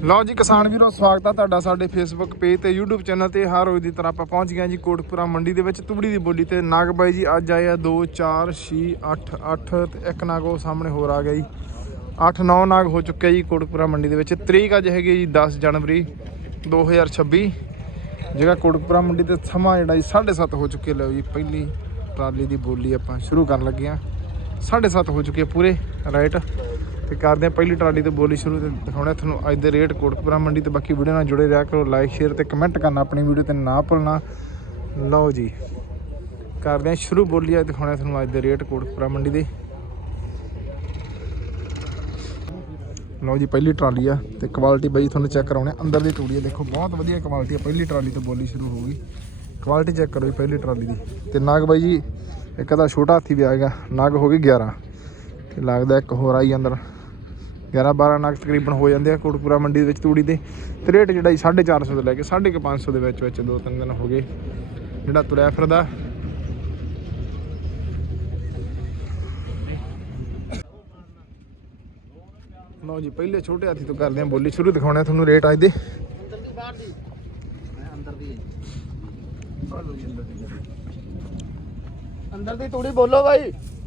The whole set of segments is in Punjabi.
ਲਓ ਜੀ ਕਿਸਾਨ ਵੀਰੋ, ਸਵਾਗਤ ਆ ਤੁਹਾਡਾ ਸਾਡੇ ਫੇਸਬੁੱਕ ਪੇਜ ਤੇ, YouTube ਚੈਨਲ ਤੇ। ਹਰ ਰੋਜ਼ ਦੀ ਤਰ੍ਹਾਂ ਆਪਾਂ ਪਹੁੰਚ ਗਏ ਜੀ ਕੋਟਪੁਰਾ ਮੰਡੀ ਦੇ ਵਿੱਚ ਤੁਬੜੀ ਦੀ ਬੋਲੀ ਤੇ। ਨਾਗ ਬਾਈ ਜੀ, ਅੱਜ ਆਏ ਆ 2 4 6 8 8 ਤੇ ਇੱਕ ਨਾਗ ਉਹ ਸਾਹਮਣੇ ਹੋਰ ਆ ਗਿਆ ਜੀ। 8 9 ਨਾਗ ਹੋ ਚੁੱਕਿਆ ਜੀ ਕੋਟਪੁਰਾ ਮੰਡੀ ਦੇ ਵਿੱਚ। ਤਰੀਕ ਅੱਜ ਹੈਗੀ ਜੀ 10 ਜਨਵਰੀ 2026 ਜਿਹੜਾ ਕੋਟਪੁਰਾ ਮੰਡੀ ਤੇ ਸਮਾਂ ਜਿਹੜਾ ਜੀ 7:30 ਹੋ ਚੁੱਕੇ ਲਓ ਜੀ, ਪਹਿਲੀ ਟਰਾਲੀ ਦੀ ਬੋਲੀ ਆਪਾਂ ਸ਼ੁਰੂ ਕਰਨ ਲੱਗੇ ਆ। 7:30 ਹੋ ਚੁੱਕੇ ਪੂਰੇ, ਰਾਈਟ। ਤੇ ਕਰਦੇ ਆ ਪਹਿਲੀ ਟਰਾਲੀ ਤੋਂ ਬੋਲੀ ਸ਼ੁਰੂ ਤੇ ਦਿਖਾਉਣਾ ਤੁਹਾਨੂੰ ਅੱਜ ਦੇ ਰੇਟ ਕੋਟਕਪੁਰਾ ਮੰਡੀ ਤੇ ਬਾਕੀ ਵੀਡੀਓ ਨਾਲ ਜੁੜੇ ਰਿਹਾ ਕਰੋ। ਲਾਈਕ ਸ਼ੇਅਰ ਤੇ ਕਮੈਂਟ ਕਰਨਾ ਆਪਣੀ ਵੀਡੀਓ ਤੇ ਨਾ ਭੁੱਲਣਾ। ਲਓ ਜੀ, ਕਰਦੇ ਆ ਸ਼ੁਰੂ ਬੋਲੀ ਆ ਦਿਖਾਉਣਾ ਤੁਹਾਨੂੰ ਅੱਜ ਦੇ ਰੇਟ ਕੋਟਕਪੁਰਾ ਮੰਡੀ ਦੇ। ਲਓ ਜੀ, ਪਹਿਲੀ ਟਰਾਲੀ ਆ ਤੇ ਕੁਆਲਿਟੀ ਬਾਈ ਤੁਹਾਨੂੰ ਚੈੱਕ ਕਰਾਉਣੇ ਅੰਦਰ ਦੀ ਤੂੜੀ ਆ। ਦੇਖੋ, ਬਹੁਤ ਵਧੀਆ ਕੁਆਲਿਟੀ ਆ, ਪਹਿਲੀ ਟਰਾਲੀ ਤੋਂ ਬੋਲੀ ਸ਼ੁਰੂ ਹੋ ਗਈ। ਕੁਆਲਿਟੀ ਚੈੱਕ ਕਰੋ ਜੀ, ਪਹਿਲੀ ਟਰਾਲੀ ਦੀ। ਤੇ ਨਾਗ ਬਾਈ ਜੀ, ਇੱਕ ਦਾ ਛੋਟਾ ਹਾਥੀ ਵੀ ਆਏਗਾ, ਨਾਗ ਹੋ ਗਈ 11 ਤੇ ਲੱਗਦਾ ਇੱਕ ਹੋਰ ਆਈ ਅੰਦਰ। 11 12 ਨਗ ਤਕਰੀਬਨ ਹੋ ਜਾਂਦੇ ਆ ਕੋਟਪੁਰਾ ਮੰਡੀ ਦੇ ਵਿੱਚ ਤੂੜੀ ਦੇ। ਤੇ ਰੇਟ ਜਿਹੜਾ ਜੀ 450 ਤੋਂ ਲੈ ਕੇ 550 ਦੇ ਵਿੱਚ ਵਿੱਚ ਦੋ ਤਿੰਨ ਦਿਨ ਹੋ ਗਏ ਜਿਹੜਾ ਤੁਰਿਆ ਫਿਰਦਾ। ਲਓ ਜੀ, ਪਹਿਲੇ ਛੋਟੇ ਹਾਥੀ ਤੋਂ ਕਰਦੇ ਆ ਬੋਲੀ। ਸ਼ੁਰੂ ਦਿਖਾਉਣਾ ਤੁਹਾਨੂੰ ਰੇਟ ਅੱਜ ਦੇ। ਅੰਦਰ ਦੀ ਤੂੜੀ ਬੋਲੋ ਬਾਈ। ਪੰਜ ਛੇ ਗੁੱਸੇ ਕੋਲ ਹੋਊਗਾ ਇਹਨਾਂ ਦਾ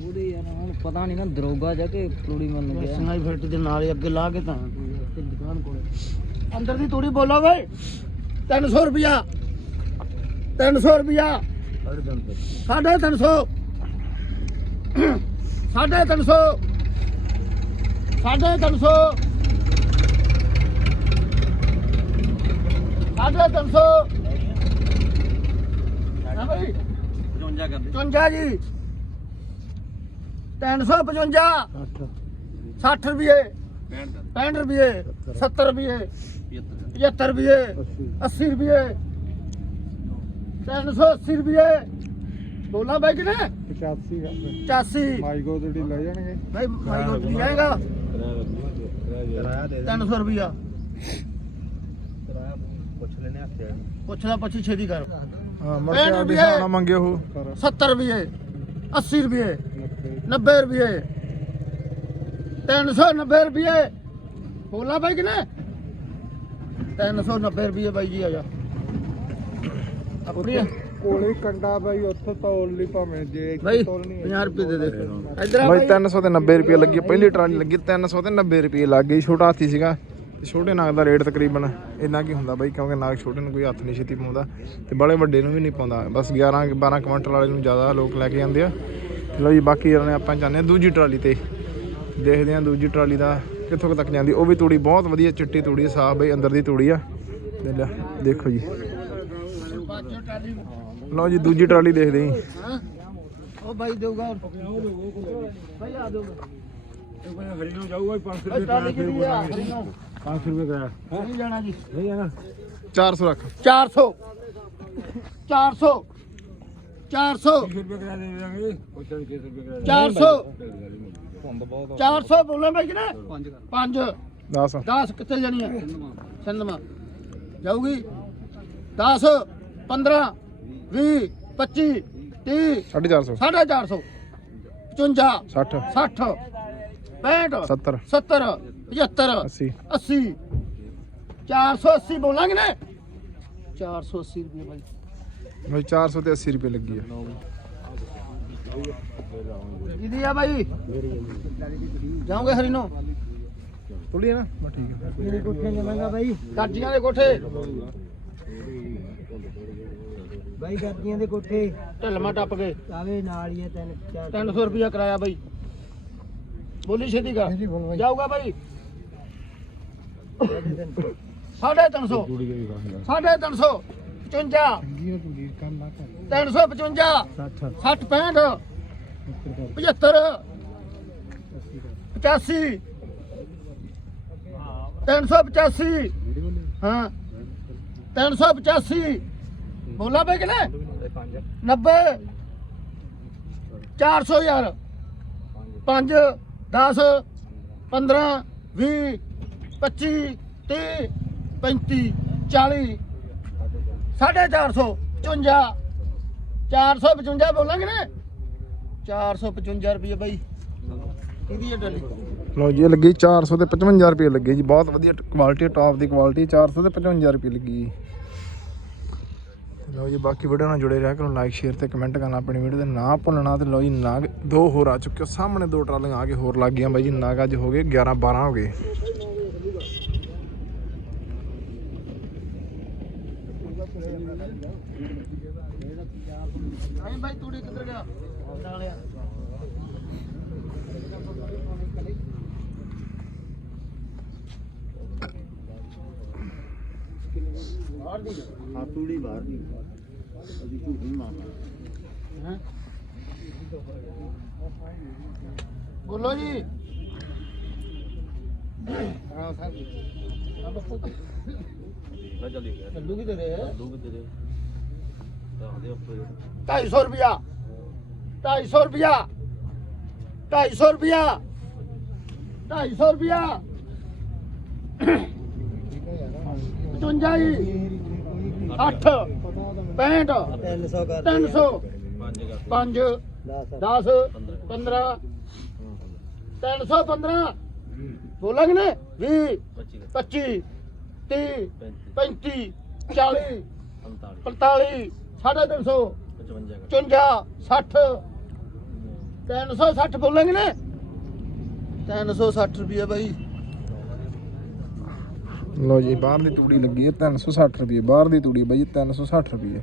ਉਹਦੇ ਯਾਰ ਹੁਣ ਪਤਾ ਨਹੀਂ ਨਾ ਦਰੋਗਾ ਜਾ ਕੇ ਤੂੜੀ ਮੰਨ ਗਿਆ। ਸੰਗਾਈ ਫੈਕਟਰੀ ਦੇ ਨਾਲ ਹੀ ਅੱਗੇ ਲਾ ਕੇ ਤਾਂ। ਤੇ ਦੁਕਾਨ ਕੋਲੇ। ਅੰਦਰ ਦੀ ਤੂੜੀ ਬੋਲੋ ਬਾਈ। 300 ਰੁਪਿਆ 300 ਰੁਪਿਆ ਸਾਢੇ ਤਿੰਨ ਸੌ। ਸਾਢੇ 300 ਸਾਢੇ 300 ਸਾਢੇ 300 ਸਾਢੇ 300 ਹਾਂ ਬਾਈ 55 ਕਰਦੇ। 55 ਜੀ। 355 60 60 ਰੁਪਏ। 65 65 ਰੁਪਏ। 70 ਰੁਪਏ। 75 ਰੁਪਏ। 80 ਰੁਪਏ। 380 ਰੁਪਏ। ਬੋਲਾ ਬਾਈ ਕਿਨੇ 85 85 ਮਾਈਗੋ ਜਿਹੜੀ ਲੈ ਜਾਣਗੇ। ਭਾਈ ਮਾਈ ਕੋਲ ਨਹੀਂ ਆਏਗਾ ਕਿਰਾਇਆ ਦੇ 300 ਰੁਪਿਆ ਕਿਰਾਇਆ ਪੁੱਛ ਲੈਨੇ ਹੱਥੇ ਪੁੱਛਦਾ ਪੁੱਛੀ ਛੇਤੀ ਕਰ। ਹਾਂ ਮੁੜ ਕੇ ਮਰਕੇ ਆਪਦੇ ਆਪਦੇ ਹਿਸਾਬ ਨਾਲ ਮੰਗੇ ਉਹ। 70 ਰੁਪਏ 80 ਰੁਪਏ 90 ਰੁਪਏ 390 ਰੁਪਏ। ਬੋਲਾ ਬਾਈ ਕਿਨੇ 390 ਰੁਪਏ ਬਾਈ ਜੀ ਆ ਜਾ। ਆਪਣੀ ਆ। ਕੋਲੇ ਕੰਡਾ ਬਾਈ ਉੱਥੇ ਤੋਲ ਲਈ ਭਾਵੇਂ ਜੇ ਬਾਈ 50 ਰੁਪਏ ਦੇ ਦੇ। ਇਧਰ ਆ ਬਾਈ ਬਾਈ। 300 ਤੇ 90 ਰੁਪਏ ਲੱਗੀ ਪਹਿਲੀ ਟਰਾਲੀ ਲੱਗੀ 300 ਤੇ 90 ਰੁਪਏ ਲੱਗ ਗਈ ਛੋਟਾ ਹਾਥੀ ਸੀਗਾ। ਤੇ ਛੋਟੇ ਨਾਗ ਦਾ ਰੇਟ ਤਕਰੀਬਨ ਇੰਨਾ ਕੀ ਹੁੰਦਾ ਬਾਈ, ਕਿਉਂਕਿ ਨਾਗ ਛੋਟੇ ਨੂੰ ਕੋਈ ਹੱਥ ਨਹੀਂ ਛੇਤੀ ਪਾਉਂਦਾ ਤੇ ਬੜੇ ਵੱਡੇ ਨੂੰ ਵੀ ਨਹੀਂ ਪਾਉਂਦਾ। ਬਸ 11 12 ਕੁਇੰਟਲ ਵਾਲੇ ਨੂੰ ਜ਼ਿਆਦਾ ਲੋਕ ਲੈ ਕੇ ਜਾਂਦੇ ਆ। ਤੇ ਲਓ ਜੀ, ਬਾਕੀ ਜਣੇ ਆਪਾਂ ਜਾਂਦੇ ਆ ਦੂਜੀ ਟਰਾਲੀ ਤੇ। ਦੇਖਦੇ ਆ ਦੂਜੀ ਟਰਾਲੀ ਦਾ ਕਿੱਥੋਂ ਤੱਕ ਜਾਂਦੀ। ਉਹ ਵੀ ਤੂੜੀ ਬਹੁਤ ਵਧੀਆ, ਚਿੱਟੀ ਤੂੜੀ ਸਾਫ਼ ਬਈ, ਅੰਦਰ ਦੀ ਤੂੜੀ ਆ। ਦੇਖੋ ਜੀ। ਲਓ ਜੀ, ਦੂਜੀ ਟਰਾਲੀ ਦੇਖਦੇ ਜੀ। ਹਾਂ। ਉਹ ਬਾਈ ਦੇਊਗਾ ਬਾਈ ਆ ਦੇਊਗਾ। ਹਰੀ ਨੂੰ ਜਾਊਗਾ 500 ਬਾਈ ਟਰਾਲੀ ਕਿਹੜੀ ਆ? ਹਰੀ ਨੂੰ 500 ਰੁਪਏ ਕਰਾਇਆ। ਨਹੀਂ ਜਾਣਾ ਜੀ। ਨਹੀਂ ਜਾਣਾ। 400 ਰੱਖ। 400 400 400 ਰੁਪਏ ਕਰਾ ਦੇ ਦਾਂਗੇ ਪੁੱਛਣ 600 ਰੁਪਏ ਕਰਾ 400 ਹੁੰਦਾ ਬਹੁਤ 400 ਬੋਲੇ ਬਾਈ ਕਿਨੇ 5 10 10 ਕਿੱਥੇ ਜਾਣੀ ਹੈ ਸਿੰਧਮਾ ਜਾਊਗੀ? 10 15 20 25 30 450 450 55 60 60 65 70 70 75 80 80 480 ਬੋਲਾਂਗੇ ਨੇ? 480 ਰੁਪਏ ਬਾਈ। ਬਈ 400 ਤੇ 80 ਰੁਪਏ ਲੱਗੀ ਆ। ਕਿਹਦੀ ਆ ਬਾਈ? ਜਾਓਗੇ ਹਰੀ ਨੂੰ? ਤੁਲੀ ਨਾ ਬਸ ਠੀਕ ਹੈ ਮੇਰੇ ਕੋਠੇ ਜਾਵਾਂਗਾ ਬਾਈ। ਕਾਜੀਆਂ ਦੇ ਕੋਠੇ। ਬਾਈ ਗੱਦੀਆਂ ਦੇ ਕੋਠੇ। ਢਲਮਾ ਟੱਪ ਕੇ। ਆਵੇ ਨਾਲ ਹੀ ਆ ਤਿੰਨ ਚਾਰ। 300 ਰੁਪਿਆ ਕਰਾਇਆ ਬਾਈ। ਬੋਲੀ ਛੇਤੀ ਕਰ। ਜਾਊਗਾ ਬਾਈ। ਸਾਢੇ 300 ਸਾਢੇ 300 55 355 60 65 75 85 385 ਹਾਂ। 385 ਬੋਲਾ ਬਈ ਕਿਨੇ? 90 400 ਯਾਰ। 5 10 15 20 25 30 35 40 450 55 455 ਬੋਲਾਂਗੇ ਨਾ? 455 ਰੁਪਏ ਬਾਈ। ਇਹਦੀ ਹੈ ਡਾਲੀ ਲਓ ਜੀ, ਇਹ ਲੱਗੀ 400 ਤੇ 55 ਰੁਪਏ ਲੱਗੇ ਜੀ। ਬਹੁਤ ਵਧੀਆ ਕੁਆਲਿਟੀ ਟੌਪ ਦੀ ਕੁਆਲਿਟੀ 400 ਤੇ 55 ਰੁਪਏ ਲੱਗੀ ਜੀ। ਲਓ ਜੀ, ਬਾਕੀ ਵੀਡੀਓ ਨਾਲ ਜੁੜੇ ਰਹਿ ਕਰੋ ਲਾਈਕ ਸ਼ੇਅਰ ਤੇ ਕਮੈਂਟ ਕਰਨਾ ਆਪਣੀ ਵੀਡੀਓ ਤੇ ਨਾ ਭੁੱਲਣਾ ਤੇ ਲਓ ਜੀ, ਨਾਗ ਦੋ ਹੋਰ ਆ ਚੁੱਕੇ ਹੋ। ਸਾਹਮਣੇ ਦੋ ਟਰਾਲੀਆਂ ਆ ਕੇ ਹੋਰ ਲੱਗ ਗਈਆਂ ਬਾਈ ਜੀ, ਨਾਗ ਅੱਜ ਹੋ ਗਏ 11 12 ਹੋ ਗਏ। ਨਹੀਂ ਬਾਈ, ਤੂੜੀ ਕਿੱਧਰ ਗਿਆ? ਨਾਲਿਆ ਹਾਂ ਤੂੜੀ ਬਾਹਰ ਦੀ। ਅਸੀਂ ਝੂਠ ਨਹੀਂ ਮਾਰਨਾ। ਹੈਂ? ਬੋਲੋ ਜੀ। ਹਾਂ ਸਰ। ਆ ਬੱਪੂ ਨਾ ਜਲਦੀ ਕਰ ਚੱਲੂ ਵੀ ਤੇਰੇ ਦੋ? ਵਜੇ ਦੇ। ਤਾਂ ਦੇ ਉੱਪਰ 250 ਰੁਪਿਆ 250 ਰੁਪਿਆ 250 ਰੁਪਿਆ 250 ਰੁਪਿਆ 55 ਜੀ। 8 65 300 ਕਰ 300 ਪੰਜ ਕਰ 5 10 15 315 ਬੋਲਾਂਗੇ ਨੇ 20 25 25 30 35 35 40 45 45 350 55 54 60 360 ਬੋਲਾਂਗੇ ਨੇ 360 ਰੁਪਏ ਬਾਈ। ਲਓ ਜੀ, ਬਾਹਰ ਦੀ ਤੂੜੀ ਲੱਗੀ ਹੈ 360 ਰੁਪਏ, ਬਾਹਰ ਦੀ ਤੂੜੀ ਬਾਈ 360 ਰੁਪਏ।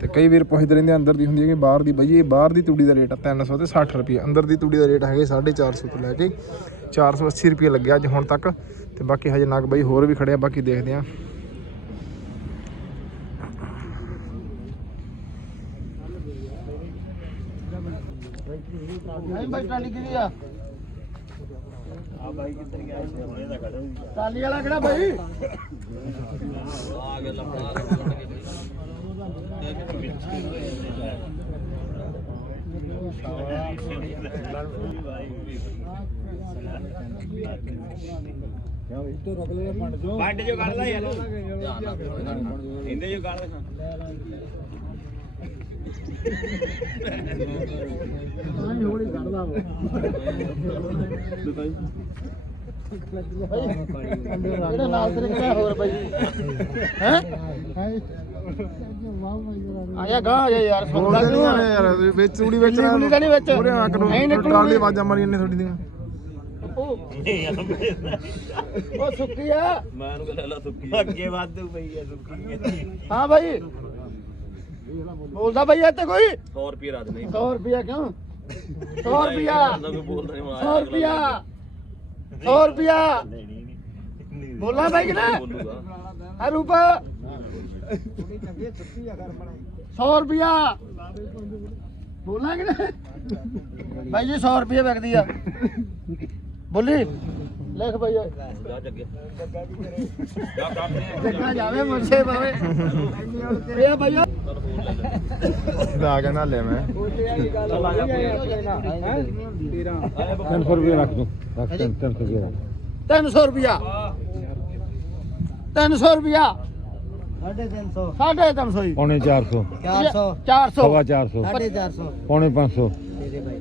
ਤੇ ਕਈ ਵੀਰ ਪੁੱਛਦੇ ਰਹਿੰਦੇ ਅੰਦਰ ਦੀ ਹੁੰਦੀ ਹੈ ਕਿ ਬਾਹਰ ਦੀ, ਬਾਈ ਇਹ ਬਾਹਰ ਦੀ ਤੂੜੀ ਦਾ ਰੇਟ ਆ 300 ਤੇ 60 ਰੁਪਏ। ਅੰਦਰ ਦੀ ਤੂੜੀ ਦਾ ਰੇਟ ਹੈਗੇ 450 ਤੋਂ ਲੈ ਕੇ 480 ਰੁਪਏ ਲੱਗਿਆ ਅੱਜ ਹੁਣ ਤੱਕ। ਤੇ ਬਾਕੀ ਹਜੇ ਨਾਗ ਬਾਈ ਹੋਰ ਵੀ ਖੜਿਆ ਬਾਕੀ ਦੇਖਦੇ ਆ। ਨਹੀਂ ਬਾਈ, ਟਰਾਲੀ ਕਿਹਦੀ ਆ? ਆ ਬਾਈ ਕਿੱਧਰ ਗਿਆ? ਸੋਨੇ ਦਾ ਕੱਢ ਟਰਾਲੀ ਵਾਲਾ ਕਿਹੜਾ ਬਾਈ? ਆ ਗਿਆ ਲੰਮਾ ਪੰਡ ਜੋ ਕੱਢ ਲੈ ਯਾਰ। ਇਹਦੇ ਜੋ ਕੱਢ ਲੈ। ਕਿਹੜਾ ਨਾਲ ਤੇਰੇ ਕਿਹੜਾ ਹੋਰ ਬਾਈ ਹੈ ਆਇਆ ਗਾਂ ਆ ਯਾਰ ਸੁਣਦਾ ਕਿਉਂ ਆ? ਯਾਰ ਵਿੱਚ ਤੂੜੀ ਵਿੱਚ ਕਿੰਨੀ ਤਾਂ ਨਹੀਂ ਵਿੱਚ? ਉਰੇ ਆ ਕਰੋ ਨਹੀਂ ਨਿਕਲੂਗੀ। ਆਵਾਜ਼ਾਂ ਮਾਰੀਆਂ ਨੇ ਤੁਹਾਡੀ ਦੀਆਂ ਉਹ ਸੁੱਕੀ ਆ ਮੈਂ ਉਹਨੂੰ ਕਹਿੰਦਾ ਸੁੱਕੀ ਅੱਗੇ ਵਾਧੂ ਪਈ ਆ ਸੁੱਕੀ ਹਾਂ ਬਾਈ ਬੋਲਦਾ ਬਾਈ ਇੱਥੇ ਕੋਈ? 100 ਰੁਪਏ ਰਾਤ ਨਹੀਂ। 100 ਰੁਪਿਆ ਕਿਉਂ? 100 ਰੁਪਿਆ ਮੈਂ ਬੋਲਦਾ ਨਹੀਂ 100 ਰੁਪਿਆ 100 ਰੁਪਿਆ ਬੋਲਾਂ ਬਾਈ ਕਿ ਨਾ ਆ ਰੂਪ। 100 ਰੁਪਿਆ ਬੋਲਾਂਗੇ ਨਾ ਬਾਈ ਜੀ 100 ਰੁਪਏ ਵਿਕਦੀ ਆ। ਬੋਲੀ। ਲਿਖ ਓਏ ਜਾ ਜੱਗੇ ਜੱਗਾ ਜਾਵੇ ਮੁਰਸੇ ਪਾਵੇ ਇਹ ਬਾਈ ਓਏ। ਦਾ ਕਹਿੰਦਾ ਲੈ ਮੈਂ। 300 ਰੁਪਏ ਰੱਖ ਦੋ। ਰੱਖ 300 ਰੁਪਏ। ਰੱਖ 300 ਰੁਪਿਆ 300 ਰੁਪਿਆ 350 ਸਾਢੇ 300 ਹੀ ਪੌਣੇ 400 400 400 ਸਵਾ 400 450 ਪੌਣੇ 500 ਤੇਰੇ ਭਾਈ।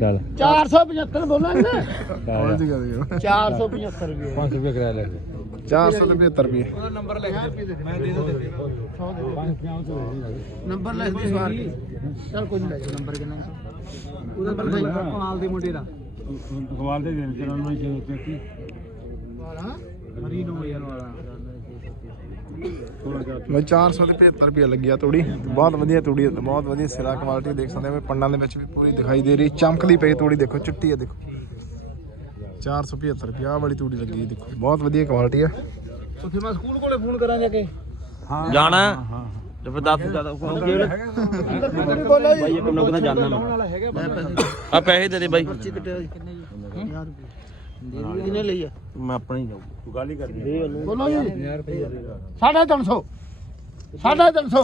ਚੱਲ। 475 ਬੋਲਾਂਗੇ। ਨਾ ਪਹੁੰਚ ਗਿਆ ਦੇਖੋ 475 ਰੁਪਏ। 500 ਰੁਪਏ ਕਿਰਾਇਆ ਲੈ 475 ਰੁਪਏ। ਨੰਬਰ ਲਿਖ ਦੀ ਸਵਾਰ ਕੀ ਚਲ ਕੋਈ ਨਹੀਂ ਲੈ ਜਾ ਨੰਬਰ ਕਿੰਨਾ ਬਾਈ ਕਮਾਲ ਦੇ ਮੁੰਡੇ ਦਾ। ਕਮਾਲ ਦੇ ਦਿਨ ਚਰਨ ਨੂੰ ਛੇ ਚੱਕੀ ਮਰੀਨੋ ਯਾਰ ਵਾਲਾ। ਮੈਂ 400 ਤੇ 75 ਰੁਪਏ ਲੱਗਿਆ ਤੂੜੀ। ਬਹੁਤ ਵਧੀਆ ਤੂੜੀ ਬਹੁਤ ਵਧੀਆ ਸਿਰਾ ਕੁਆਲਿਟੀ ਦੇਖ ਸਕਦੇ ਹੋ। ਪੰਡਾਂ ਦੇ ਵਿੱਚ ਵੀ ਪੂਰੀ ਦਿਖਾਈ ਦੇ ਰਹੀ। ਚਮਕਦੀ ਪਈ ਤੂੜੀ ਦੇਖੋ ਚਿੱਟੀ ਹੈ ਦੇਖੋ। 475 ਰੁਪਏ ਆਹ ਵਾਲੀ ਤੂੜੀ ਲੱਗੀ ਦੇਖੋ। ਬਹੁਤ ਵਧੀਆ ਕੁਆਲਿਟੀ ਆ। ਤੋ ਫਿਰ ਮੈਂ ਸਕੂਲ ਕੋਲੇ ਫੋਨ ਕਰਾਂ ਜਾ ਕੇ ਹਾਂ ਜਾਣਾ? ਤੇ ਫਿਰ ਦੱਸ ਦਾਦਾ ਪੈਸੇ ਦੇ ਦੇ ਬਾਈ। ਜੀ। ਕਿੰਨੇ ਲਈ ਆ? ਮੈਂ ਆਪਣੀ ਜਾਊ ਗੱਲ ਹੀ ਕਰਨੀ ਬੋਲੋ ਜੀ 350 350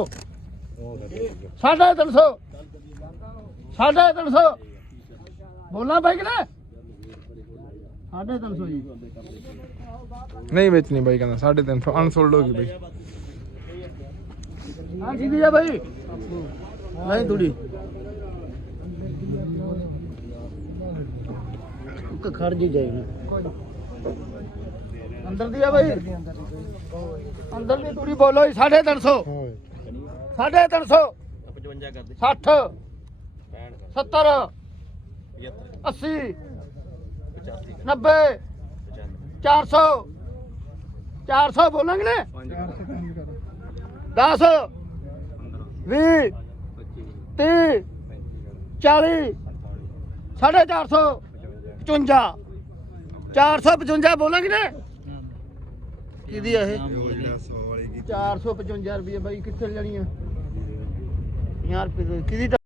350 350 ਬੋਲਣਾ ਬਾਈ ਕਿਨੇ ਨਹੀਂ ਵੇਚਣੀ ਬਾਈ ਕਹਿੰਦਾ 350 ਅਨਸੋਲਡ ਹੋ ਗਈ ਬਾਈ। ਹਾਂ ਜੀ ਜੀ ਬਾਈ। ਨਹੀਂ ਥੋੜੀ ਉੱਕ ਜੀ ਅੰਦਰ ਅੰਦਰ ਦੀ ਥੋੜੀ ਬੋਲੋ 350 350 55 ਕਰ ਦੇ। 60 90 400 400 ਬੋਲਾਂਗੇ ਨੇ। 10 20 30 40 ਸਾਢੇ 400 55 455 ਬੋਲਾਂਗੇ ਨੇ। ਕਿਹਦੀ ਆ ਇਹ? 455 ਰੁਪਏ ਬਾਈ ਕਿੱਥੇ ਲੈਣੀ ਆ? 50 ਰੁਪਏ ਦੀ। ਕਿਹਦੀ